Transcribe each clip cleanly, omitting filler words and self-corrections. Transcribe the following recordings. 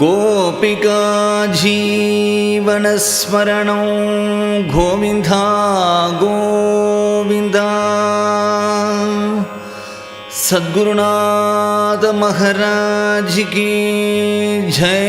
गोपिका जीवनस्मरणं गोविन्दा गोविन्दा। सद्गुरुनाथ महाराज की जय।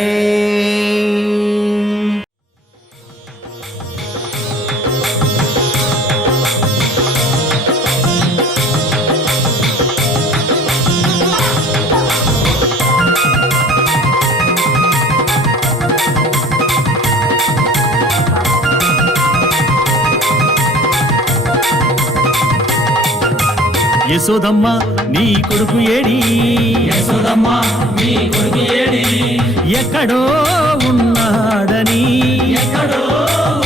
యశోదమ్మ నీ కొడుకు ఏడి, యశోదమ్మ నీ కొడుకు ఏడి, ఎక్కడో ఉన్నాడని, ఎక్కడో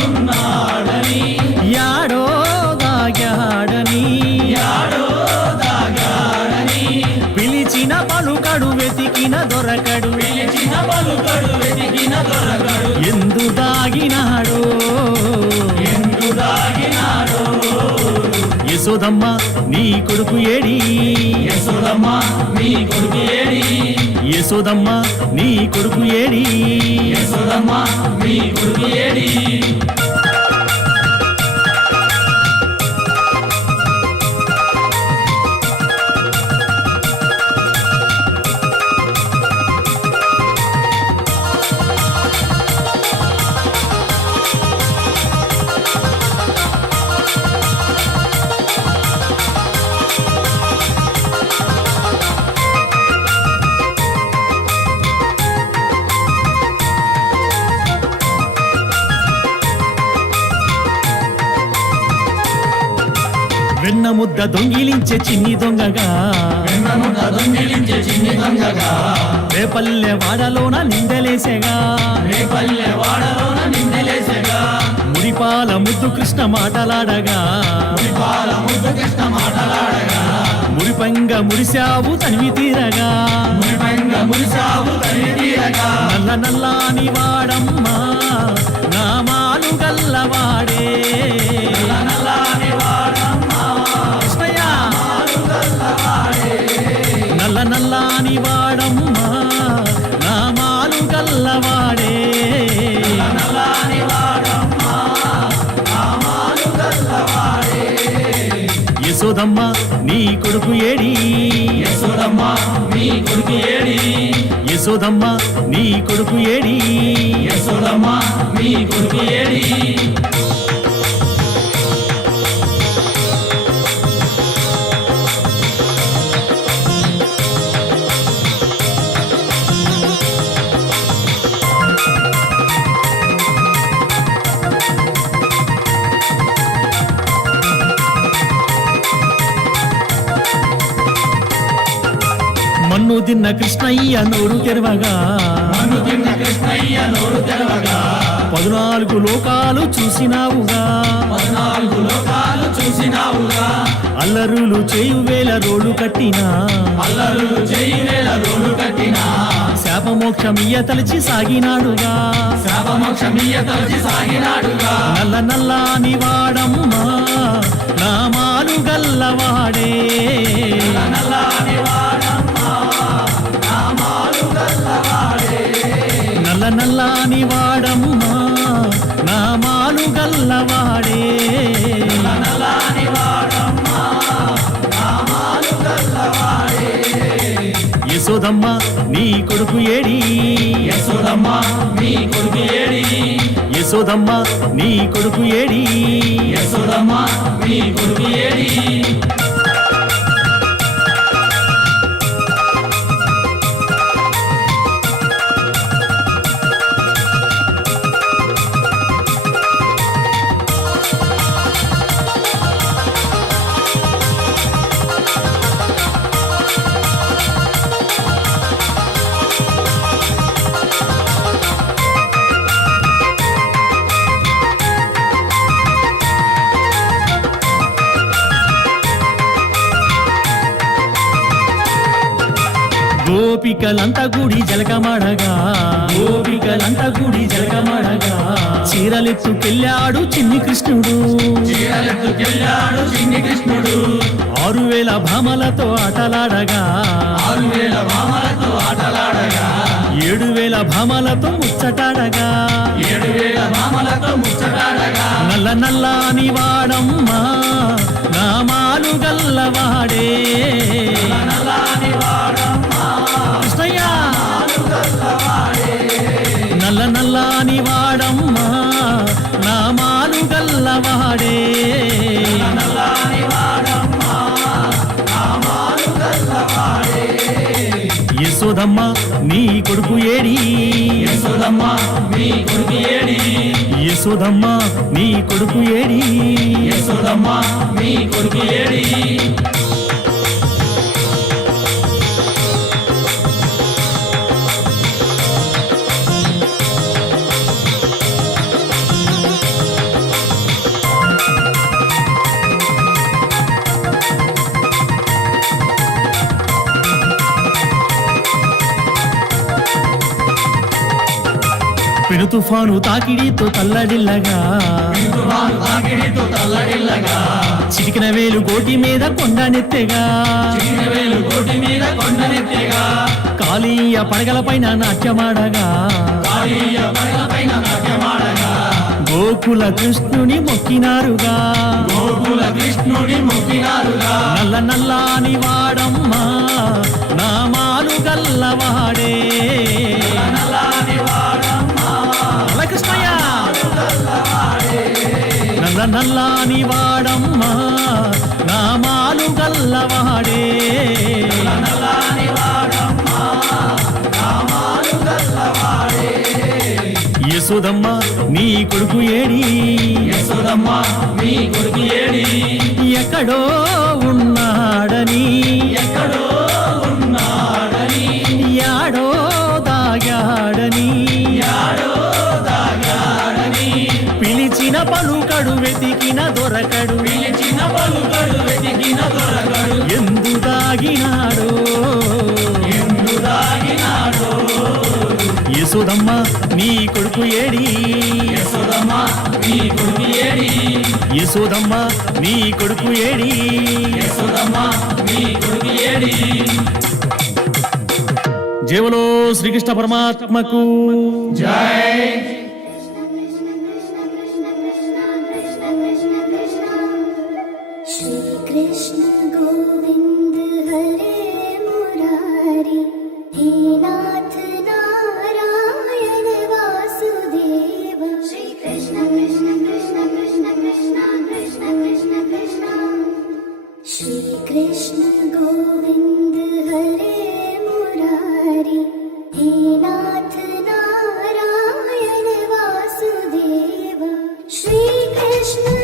ఉన్నాడని, యాడో దాగాడని, యాడో దాగాడని, పిలిచిన పలుకడు వెతికిన దొరకడు, పిలిచిన పలుకడు వెతికిన దొరకడు, ఎందు దాగినాడో, ఎందు దాగినాడో. యశోదమ్మ నీ కొడుకు ఏడి, యశోదమ్మ నీ కొడుకు ఏడి, యశోదమ్మ నీ కొడుకు ఏడి, యశోదమ్మ నీ కొడుకు ఏడి. వెన్న ముద్ద దొంగిలించే చిన్ని దొంగగా, వెన్నముద్ద దొంగిలించే చిన్ని దొంగగా, రేపల్లె వాడలోన నిందలేసేగా, రేపల్లె వాడలోన నిందలేసెగా, మురిపాల ముద్దు కృష్ణ మాటలాడగా, మురిపాల ముద్దు కృష్ణ మాటలాడగా, మురిపంగ మురిశావు తనివి తీరగా, మురిపంగ మురిసావు తల్లి తీరగా, నల్ల నల్లాని వాడమ్మా నామాలు గల్లవాడే, నల్లని వాడమ్మా కృష్ణయ్య గల్లవాడే, నల్ల నల్లాని వాడమ్మా నామాలు గల్లవాడే, నల్లని వాడమ్మా నామాలు గల్లవాడే. యశోదమ్మ నీ కొడుకు ఏడి, యశోదమ్మ నీ కొడుకు ఏడి, యశోదమ్మ నీ కొడుకు ఏడి, యశోదమ్మ నీ కొడుకు ఏడి. మన్ను తిన్న కృష్ణయ్య నోరు తెరవగా, మన్ను తిన్న కృష్ణయ్య నోరు తెరవగా, 14 లోకాలు చూసినావుగా, 14 లోకాలు చూసినావుగా, అల్లరులు చేయు వేల రోడ్లు కట్టినా, అల్లరులు చేయి వేల రోడ్లు కట్టినా, శాపమోక్షమియ్య తలచి సాగినాడుగా, శాపమోక్షమియ్య తలచి సాగినాడుగా, నల్ల నల్లాని వాడమ్మా నామాలు గల్లవాడే, నల్లని వాడమ్మా నామాలు గల్లవాడే, నల్ల నల్లాని వాడమ్మా నామాలు గల్లవాడే, నల్లని వాడమ్మా నామాలు గల్లవాడే. యశోదమ్మ నీ కొడుకు ఏడి, యశోదమ్మ నీ కొడుకు ఏడి, యశోదమ్మ నీ కొడుకు ఏడి, యశోదమ్మ నీ కొడుకు ఏడి. గోపికలంతా గుడి జలకమాడగా, గోపికలంతా గుడి జలకమాడగా, చీరలెత్తుకెళ్ళాడు చిన్ని కృష్ణుడు, చీరలెత్తుకెళ్ళాడు చిన్ని కృష్ణుడు, 6000 భామలతో ఆటలాడగా, 6000 భామలతో ఆటలాడగా, 7000 భామలతో ముచ్చటాడగా 7,000 భామలతో ముచ్చటాడగా నల్ల నల్లని వాడమ్మా నామాలు గల్లవాడే నల్లని వాడమ్మా కృష్ణయ్య నల్ల నల్లని వాడమ్మా నామాలు గల్లవాడే నల్లని వాడమ్మా నామాలు గల్లవాడే యశోదమ్మ నీ కొడుకు ఏడి యశోదమ్మ మీ కొడుకు ఏడి యశోదమ్మ నీ కొడుకు ఏడి యశోదమ్మ మీ కొడుకు ఏడి పెను తుఫాను తాకిడితో తల్లడిల్లగా తుఫాను తాకిడితో తల్లడిల్లగా చిటికిన వేలు గోటి మీద కొండనెత్తెగా చిన్నవేలు కోటి మీద కొండనెత్తేగా కాళీయ పడగలపైన నాట్యమాడగా కాళీయ పడగలపైన నాట్యమాడగా గోకుల కృష్ణుని మొక్కినారుగా గోకుల కృష్ణుడి మొక్కినారుగా నల్ల నల్లాని వాడమ్మా నామాలు గల్లవాడే నల్లని వాడమ్మా నల్ల కృష్ణయ్య నల్ల నల్లాని వాడమ్మా నామాలు గల్లవాడే నల్లని వాడమ్మా నామాలు గల్లవాడే యశోదమ్మ నీ కొడుకు ఏడి యశోదమ్మ మీ కొడుకు ఏడి ఎక్కడో ఉన్నాడని ఎక్కడో ఉన్నాడని యాడో దాగాడని యాడో దాగాడని పిలిచిన పలుకడు వెతికిన దొరకడు పిలిచిన పలుకడు వెతికిన దొరకడు ఎందు దాగినాడో ఎందు దాగినాడో యశోదమ్మ నీ కొడుకు ఏడి యశోదమ్మ మీ కొడుకు ఏడి యశోదమ్మ నీ కొడుకు ఏడి యశోదమ్మ మీ కొడుకు ఏడి జేవలో శ్రీకృష్ణ పరమాత్మకు జై श्री कृष्ण गोविंद हरे मुरारी हे नाथ नारायण वासुदेव श्री कृष्ण कृष्ण कृष्ण कृष्ण कृष्ण कृष्ण कृष्ण कृष्ण श्री कृष्ण गोविंद हरे मुरारी हे नाथ नारायण वासुदेव श्री कृष्ण